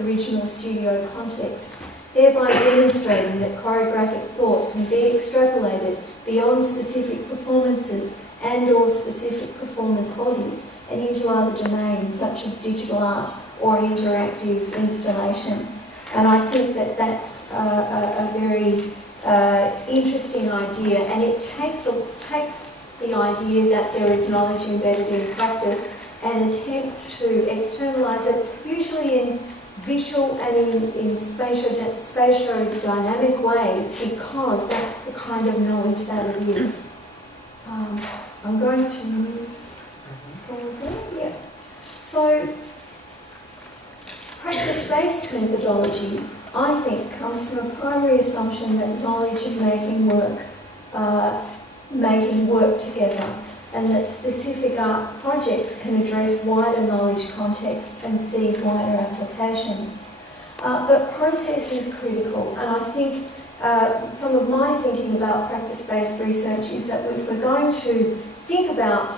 original studio context, thereby demonstrating that choreographic thought can be extrapolated beyond specific performances and/or specific performers' bodies and into other domains such as digital art or interactive installation. And I think that that's a very interesting idea, and it takes the idea that there is knowledge embedded in practice and attempts to externalise it, usually in visual and in spatio-dynamic ways, because that's the kind of knowledge that it is. I'm going to move forward there. Yeah. So, practice-based methodology, I think, comes from a primary assumption that knowledge and making work together, and that specific art projects can address wider knowledge contexts and see wider applications. But process is critical, and I think some of my thinking about practice-based research is that if we're going to think about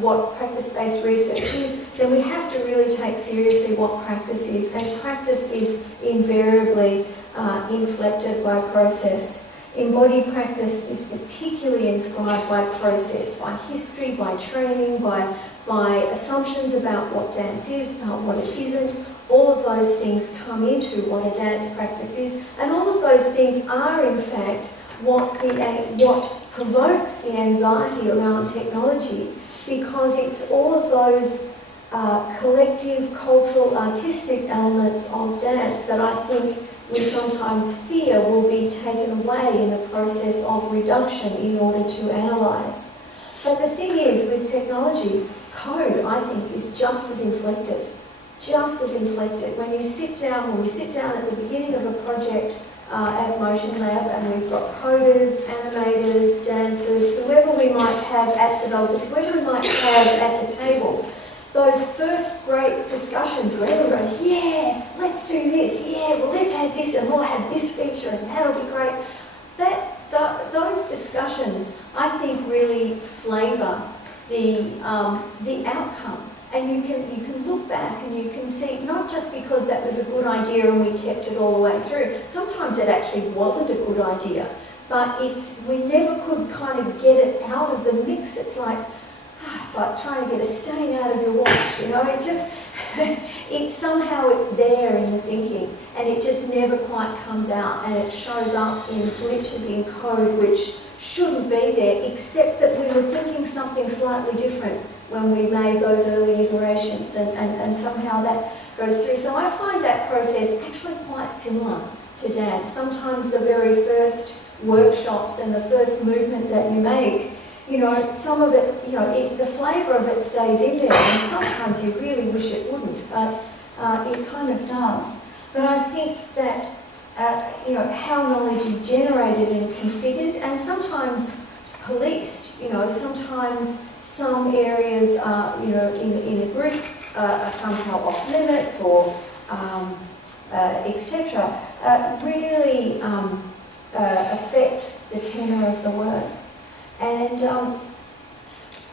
what practice-based research is, then we have to really take seriously what practice is, and practice is invariably inflected by process. Embodied practice is particularly inscribed by process, by history, by training, by assumptions about what dance is, about what it isn't. All of those things come into what a dance practice is, and all of those things are in fact what provokes the anxiety around technology, because it's all of those collective, cultural, artistic elements of dance that I think we sometimes fear will be taken away in the process of reduction in order to analyse. But the thing is, with technology, code, I think, is just as inflected. Just as inflected. When we sit down at the beginning of a project at Motion Lab, and we've got coders, animators, dancers, whoever we might have, app developers, whoever we might have at the table, those first great discussions where everyone goes, yeah, let's do this, yeah, well, let's add this, and we'll have this feature, and that'll be great. Those discussions, I think, really flavour the outcome. And you can look back and you can see, not just because that was a good idea and we kept it all the way through. Sometimes it actually wasn't a good idea, but we never could kind of get it out of the mix. It's like trying to get a stain out of your watch, you know. Somehow it's there in the thinking, and it just never quite comes out, and it shows up in glitches in code which shouldn't be there, except that we were thinking something slightly different when we made those early iterations, and somehow that goes through. So I find that process actually quite similar to dance. Sometimes the very first workshops and the first movement that you make, you know, some of it, you know, the flavour of it stays in there, and sometimes you really wish it wouldn't, but it kind of does. But I think that, you know, how knowledge is generated and configured, and sometimes policed, you know, sometimes some areas are, you know, in a group are somehow off limits, or etc., really affect the tenor of the work. And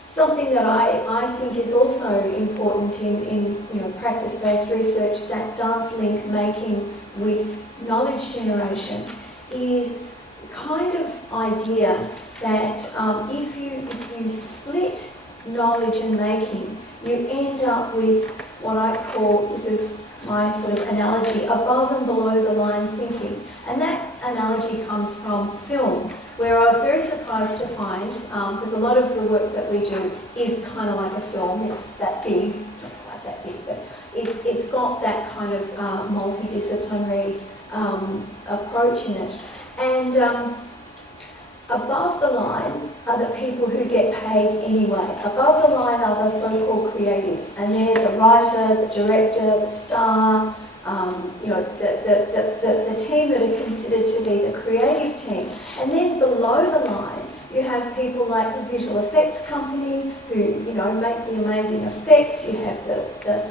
something that I think is also important in you know, practice-based research that does link making with knowledge generation is the kind of idea that if you split knowledge and making, you end up with what I call, this is my sort of analogy, above and below the line thinking. And that analogy comes from film, where I was very surprised to find, because a lot of the work that we do is kind of like a film. It's that big, it's not quite that big, but it's got that kind of multidisciplinary approach in it. And above the line are the people who get paid anyway. Above the line are the so-called creatives, and they're the writer, the director, the star, you know, the team that are considered to be the creative team. And then below the line, you have people like the visual effects company who, you know, make the amazing effects. You have the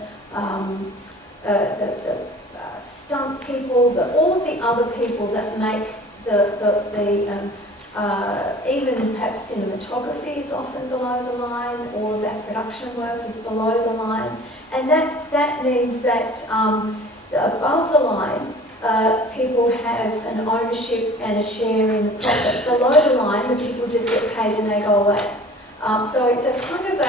stunt people, all of the other people that make even perhaps cinematography is often below the line, all of that production work is below the line. And that means that above the line, people have an ownership and a share in the profit. Below the line, the people just get paid and they go away. So it's a kind of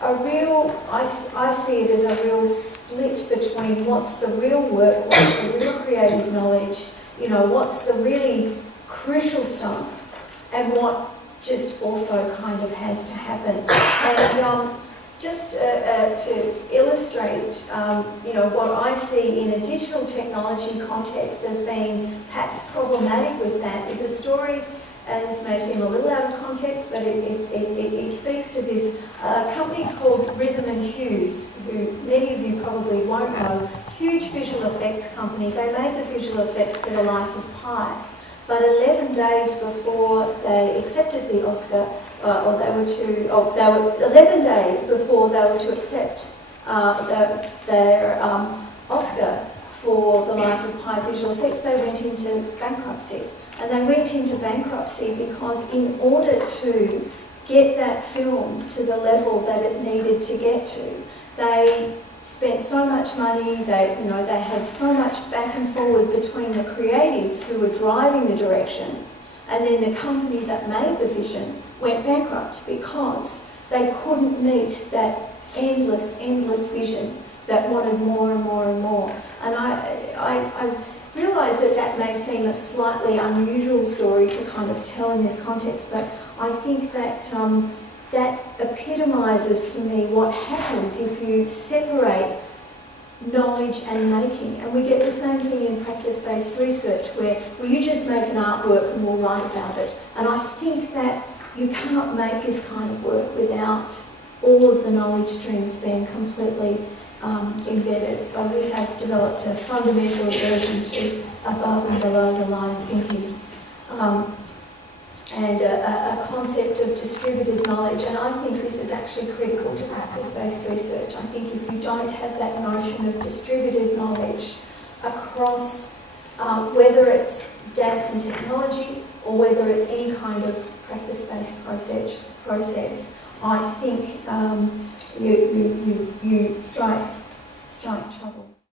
a real, I see it as a real split between what's the real work, what's the real creative knowledge, you know, what's the really crucial stuff, and what just also kind of has to happen. And just to illustrate, you know, what I see in a digital technology context as being perhaps problematic with that is a story, and this may seem a little out of context, but it speaks to this company called Rhythm and Hues, who many of you probably won't know. Huge visual effects company. They made the visual effects for The Life of Pi. But 11 days before they accepted the Oscar, they were 11 days before they were to accept their Oscar for The Life of Pi visual effects, they went into bankruptcy. And they went into bankruptcy because in order to get that film to the level that it needed to get to, they spent so much money, they had so much back and forward between the creatives who were driving the direction, and then the company that made the vision went bankrupt because they couldn't meet that endless vision that wanted more and more and more. And I realise that may seem a slightly unusual story to kind of tell in this context, but I think that that epitomises for me what happens if you separate knowledge and making. And we get the same thing in practice-based research where you just make an artwork and we'll write about it. And I think that you cannot make this kind of work without all of the knowledge streams being completely embedded. So we have developed a fundamental aversion to above and below the line thinking. And a concept of distributed knowledge, and I think this is actually critical to practice-based research. I think if you don't have that notion of distributed knowledge across whether it's dance and technology or whether it's any kind of practice-based process, I think you strike trouble.